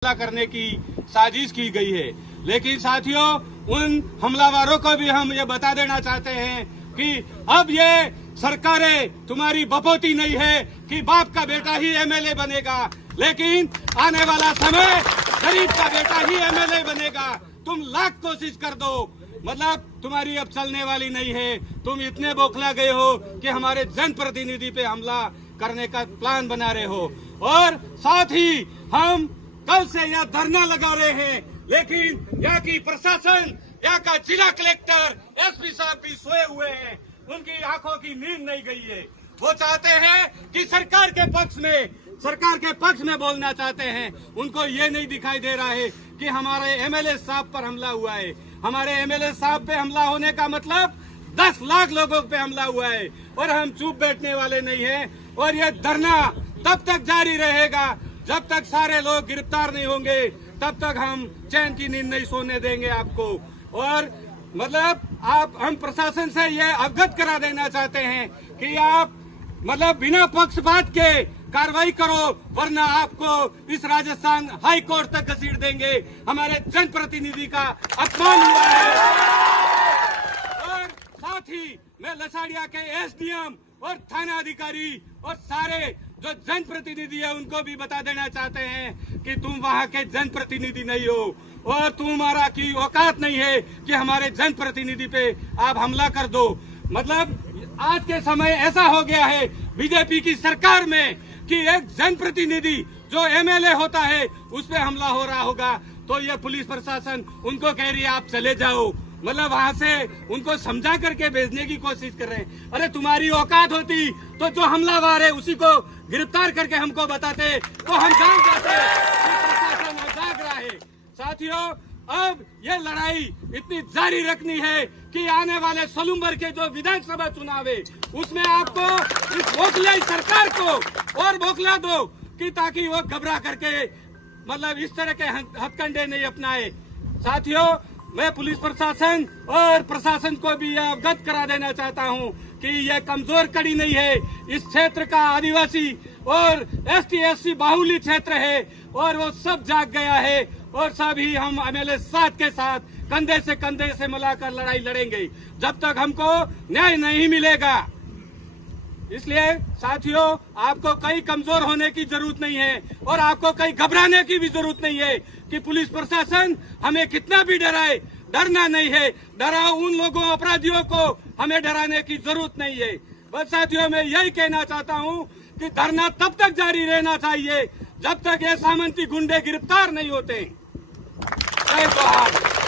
करने की साजिश की गई है। लेकिन साथियों, उन हमलावरों को भी हम ये बता देना चाहते हैं कि अब ये सरकारें तुम्हारी बपोती नहीं है कि बाप का बेटा ही एमएलए बनेगा, लेकिन आने वाला समय गरीब का बेटा ही एमएलए बनेगा। तुम लाख कोशिश कर दो, मतलब तुम्हारी अब चलने वाली नहीं है। तुम इतने बौखला गए हो कि हमारे जनप्रतिनिधि पे हमला करने का प्लान बना रहे हो। और साथ ही हम कल से यहाँ धरना लगा रहे हैं, लेकिन यहाँ की प्रशासन, यहाँ का जिला कलेक्टर, एसपी साहब भी सोए हुए हैं, उनकी आंखों की नींद नहीं गई है। वो चाहते हैं कि सरकार के पक्ष में बोलना चाहते हैं। उनको ये नहीं दिखाई दे रहा है कि हमारे एमएलए साहब पर हमला हुआ है। हमारे एमएलए साहब पे हमला होने का मतलब 10 लाख लोगों पे हमला हुआ है, और हम चुप बैठने वाले नहीं हैं। और ये धरना तब तक जारी रहेगा जब तक सारे लोग गिरफ्तार नहीं होंगे, तब तक हम चैन की नींद नहीं सोने देंगे आपको। और मतलब हम प्रशासन से ये अवगत करा देना चाहते हैं कि आप मतलब बिना पक्षपात के कार्रवाई करो, वरना आपको इस राजस्थान हाई कोर्ट तक घसीट देंगे। हमारे जनप्रतिनिधि का अपमान हुआ है। और साथ ही मैं लसाड़िया के एसडीएम और थाना अधिकारी और सारे जो जनप्रतिनिधि है उनको भी बता देना चाहते हैं कि तुम वहाँ के जनप्रतिनिधि नहीं हो, और तुम्हारा की औकात नहीं है कि हमारे जनप्रतिनिधि पे आप हमला कर दो। मतलब आज के समय ऐसा हो गया है बीजेपी की सरकार में कि एक जनप्रतिनिधि जो एमएलए होता है उस पे हमला हो रहा होगा तो ये पुलिस प्रशासन उनको कह रही है आप चले जाओ। मतलब वहाँ से उनको समझा करके भेजने की कोशिश कर रहे हैं। अरे तुम्हारी औकात होती तो जो हमलावर है उसी को गिरफ्तार करके हमको बताते तो हम जान जाते। प्रशासन जाग रहा है। साथियों, अब ये लड़ाई इतनी जारी रखनी है कि आने वाले सोलुम्बर के जो विधानसभा चुनाव है उसमें आपको इस बौखलाई सरकार को और बौखला दो कि ताकि वो घबरा करके मतलब इस तरह के हथकंडे नहीं अपनाए। साथियों, मैं पुलिस प्रशासन और प्रशासन को भी यह अवगत करा देना चाहता हूं कि यह कमजोर कड़ी नहीं है। इस क्षेत्र का आदिवासी और एसटी/एससी बाहुल्य क्षेत्र है और वो सब जाग गया है, और सभी हम एमएलए साथ के साथ कंधे से कंधे से मिलाकर लड़ाई लड़ेंगे जब तक हमको न्याय नहीं मिलेगा। इसलिए साथियों, आपको कहीं कमजोर होने की जरूरत नहीं है और आपको कहीं घबराने की भी जरूरत नहीं है कि पुलिस प्रशासन हमें कितना भी डराए। डरना नहीं है, डराओ उन लोगों अपराधियों को, हमें डराने की जरूरत नहीं है। बस साथियों, मैं यही कहना चाहता हूं कि धरना तब तक जारी रहना चाहिए जब तक ये सामंती गुंडे गिरफ्तार नहीं होते। जय जोहार।